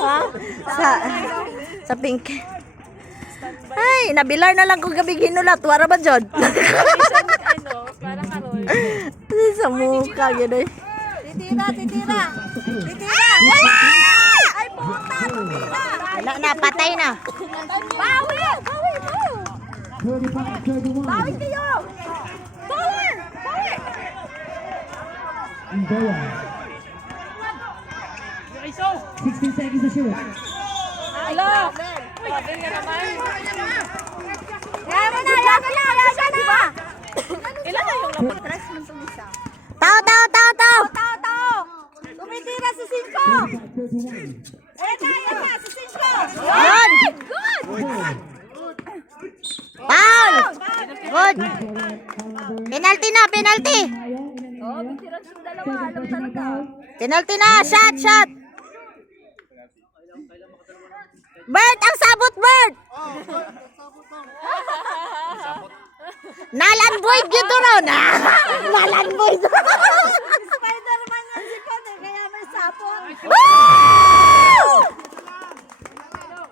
Ha? Sa pink. Ay, nabilar na lang kung gabi ginulat. Wara ba, Jod? Parang karol. Sa mukha, gano'n. Titira! Titira! Ay, puta! Titira! Wala na, patay na. Bawi! Bawi mo! 35, 31. Bawi kayo! Bawi! Bawi! Imboya. 16 seconds to shoot. Hello! Pagin ka naman. Yan mo na! Yan mo na! Yan ka na! Ilan na yung napag-dress mo itong isa? Tao! Tao! Tao! Tumitira si Cinco! 31. Ayan na! Si Cinco! Yun! Good! Foul! Good! Penalty na, penalty! Oh, bitiran sa dalawa. Alam talaga. Penalty na, shot! Bert, ang sabot, Bert! Nalanboyd yun doon! Nalanboyd! Spider-Man yung sipon eh, kaya may sapon.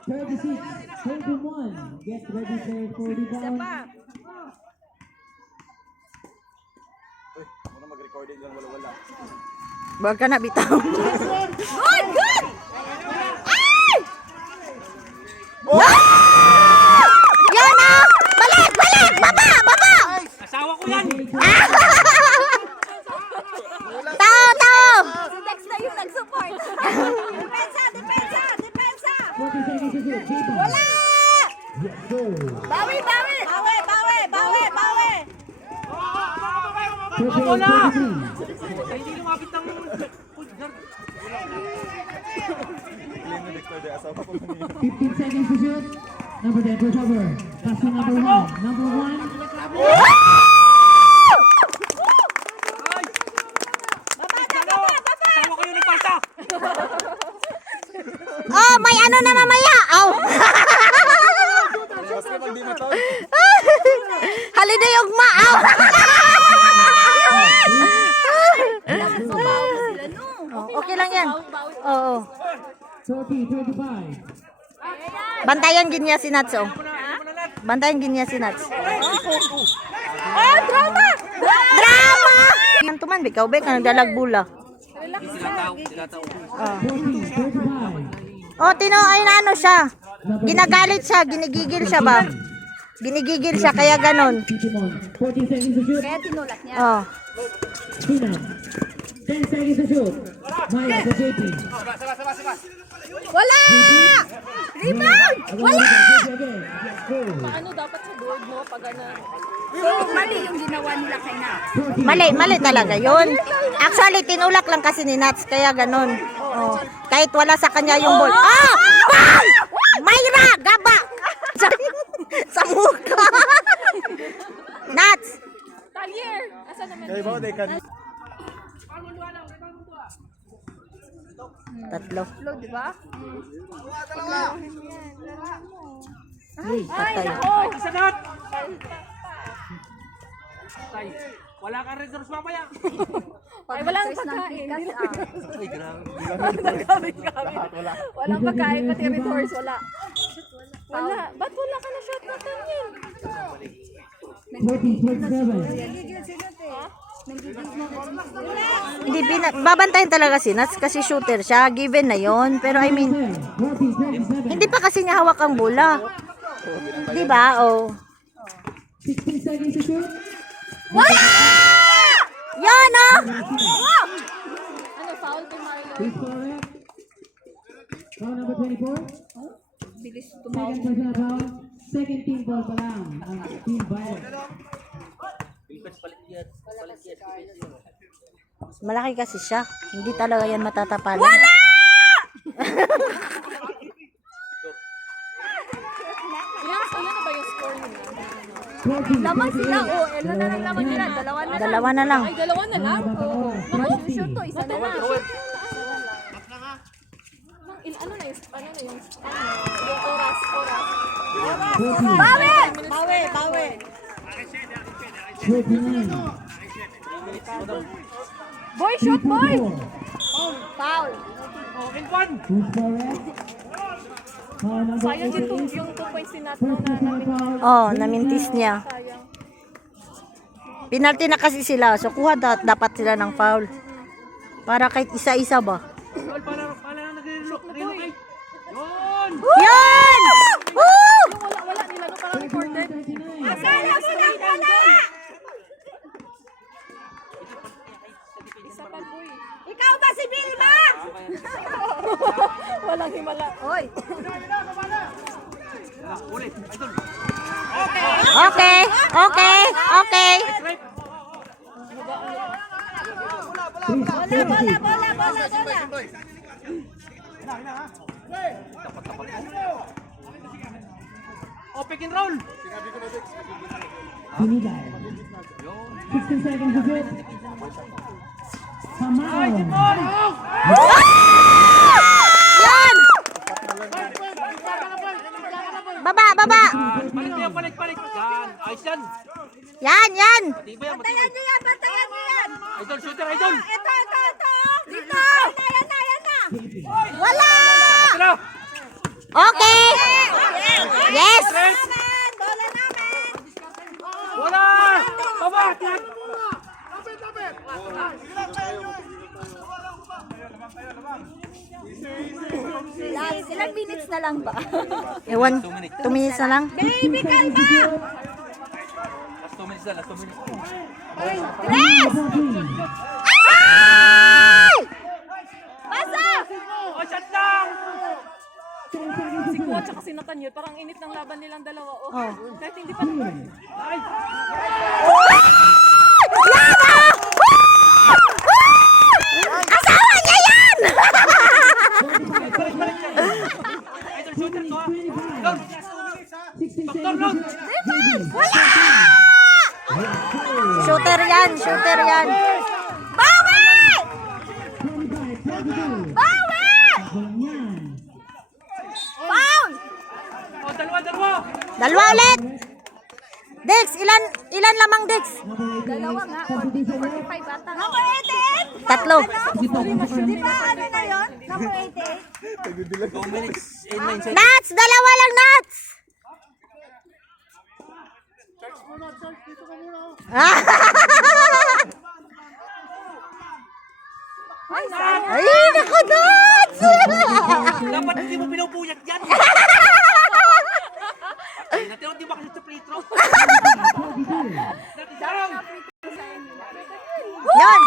36, 31. Get ready for rebound. Huwag ka na bitaw. Good! Good! Ay! Yan na! Balik! Baba! Asawa ko yan! Tao! Si Dex na yung nag-support. Depensa! 40 seconds to shoot. Rebound. Wala! Yes, sir. Bawi! Ako na! 33. Ay, hindi lumapit ng food guard. 15 seconds to shoot. Number 10, recover. Pass to number 1. Number 1. Asawa ko yung nagpalta! Oh, may ano na mamaya! Oh! Haliday ugma! Oh! Oh, okay lang yan. Oo. 40, 35. Bantayan ginya si Nats, oh. Bantayan ginya si Nats. Oh, drama! Drama! Yan tuman, bikaw be, kanang dalag bula. Dilataw. 40, 35. Oh, ay na ano siya. Ginagalit siya, ginigigil siya ba? Ginigigil siya, kaya ganon. Digimon. 14 seconds to shoot. Kaya tinulat niya. Oh. Tina. 10 seconds to shoot. Maya to JP. Wala! Rebound! Wala! Ano dapat sa board mo pag ano? So, mali yung ginawa nila kay na. Mali talaga yun. Actually, tinulak lang kasi ni Nats, kaya ganon. Oh. Kahit wala sa kanya yung ball. Ah! Ball! Mayra! Gaba! Sa mukha! Nats! Talyer! Asa naman? Tatlo. Flow, di ba? Ay, patay. Ay, isa lahat! Tay, wala kang resource mamaya. Ay, walang pagkain. Ay, grabe. Walang pagkain, pati resource, wala. Wala. Ba't wala ka na shot na tanyin? 40, 27. Hindi, babantayan talaga si Nats kasi shooter siya. Given na yon. Pero I mean, 40, 27. hindi pa kasi niya hawak ang bola. Di ba? Oh. 16 seconds to shoot. Wala! Yan, oh! Ano, foul kay Marlo? Please correct. Foul number 24. Bilis Second personal foul. Second team ball pa lang. Ang team Violet. Malaki kasi siya. Hindi talaga yan matatapalan. Wala! Ilan na ba yung score nila? 14, Laman sila, oh. Ano na lang laman nila? Dalawa na lang. Dalawa na lang. Ay, dalawa na lang? Oo. Shoot to, isa na lang. Ano na yung oras? Bawi! Bawi! 39. Boy, shoot, boy! 34. Foul. and 1. Who's correct? Foul number Sayang yung 88. yung 2 points ni Nat. First personal foul. Oh, namintis niya. Sayang. Penalty na kasi sila. So, kuha dapat sila ng foul. Para kahit isa-isa ba? Tol, para na nag-relocate. Yun! Yan! Woo! Wala nila no parang recorded. 39. Isa pa boy. Ikaw ba si Vilma? Walang himala. Oy. Ulit, idol. Okay, okay, okay. Oh, pick and roll. Sinigay. 60 seconds to shoot. Kamao. Yan! Baba, baba. Balik mo yan, balik. Yan, ayos yan. Yan. Di ba yan, matibay? Bantayan niyo yan. Idol, shooter, idol. Ito. Dito. Yan na. Wala! Tara! Okay. Yes. Bola namin. Wala! Baba! Ilang minutes na lang ba? Ewan, 2 minutes na lang. Baby, kalma! Last 2 minutes na, last 2 minutes. Tres! Ay! Pasa! Oh, shot lang! Si Kuya at si Nathaniel, parang init ng laban nilang dalawa. Oh. Kahit hindi pa Ay! Lama! Asawa niya yan! Idol, shooter to ha! Idol! 60 Doktor, Lord! Wala! Shooter yan. Bawi! 25, 22. Bawi! Ganyan. Foul! Oh, dalawa! Dalawa ulit. Dex, ilan lamang Dex? Dalawa nga. 45 bata. Number 18? Tatlo. Di ba ano na yun? Number 88? 2 minutes and 9 seconds. Nuts! Dalawa lang nuts! Ay, naku, nuts! Dapat hindi mo pinupuyat yan! Ay, natin, di ba kasi sa free throw? Natin, Yan!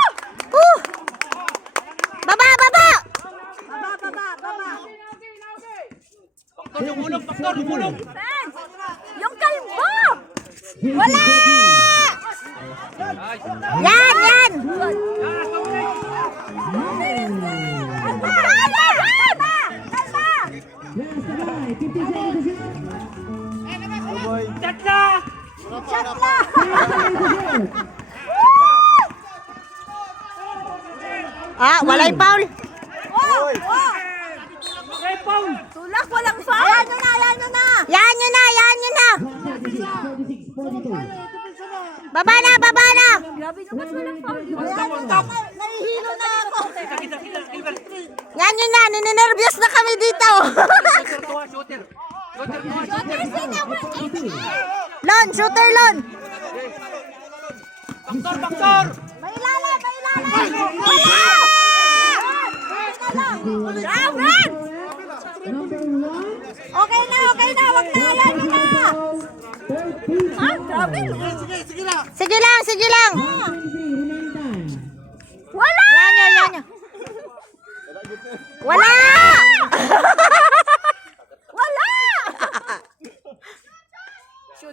Baba! Baba. Doktor, yung ulong! Yung kalbo! Wala! Ay! Yan! Last try. 50 seconds to shoot. Shot na! 10 seconds to shoot. Walay foul. Okay, Paul! Tulak, walang foul! Ayan nyo na! Yan nyo na. 46, 42. Baba na. Grabe naman walang foul. Stop! Nahihilo na ako! Kita! Yan nyo na. Ninenervyos na kami dito. Shooter to ha, shooter! Shooter to ha! Lon, shooter Lon. Doktor! May ilalim! Wala! Raven! Number 1. Okay na! Wag na! Ayan nyo na! 13. Ah, grabe! Sige lang. 123 remaining time. Wala! Yan nyo. Wala! Wala!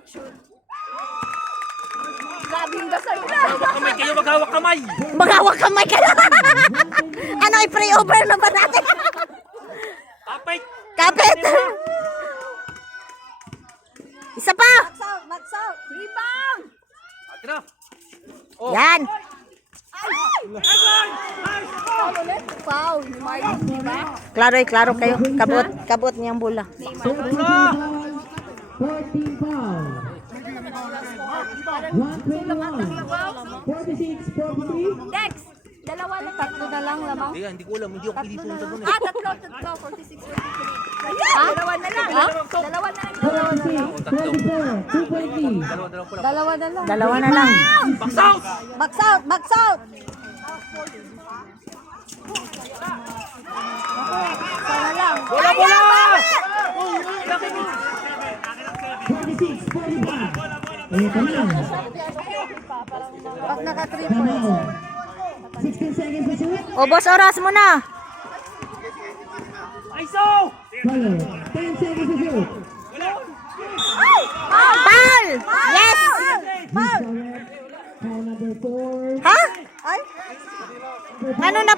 Shoot. Grabe yung dasal na! Maghawak kamay! Maghawak kamay ka na. Ano, i-pray over na ba natin? Kapit. Isa pa. Max out! Rebound! Tira! Yan. Foul ulit? Foul! Ni Martin, di ba? Klaro kayo. Kabot niyang bola. 14 foul. 121. 46, 43. Dex! Dalawa na. Tatlo na lang lamang. Hindi ko alam, hindi ako pili punta doon. Tatlo. 46, 43. Dalawa na lang. Dalawa na lang. 46, 24, 2 point lead. Dalawa na lang. Dalawa na lang. Box out! Box out! Sana lang. Bola! 46, 45. Ito na. Pag naka 3 Come points. on. 16 seconds to shoot. Ubos oras mo na. Follow. 10 seconds to shoot. Foul! Yes! Foul number 4. Ha? Ay! Ano na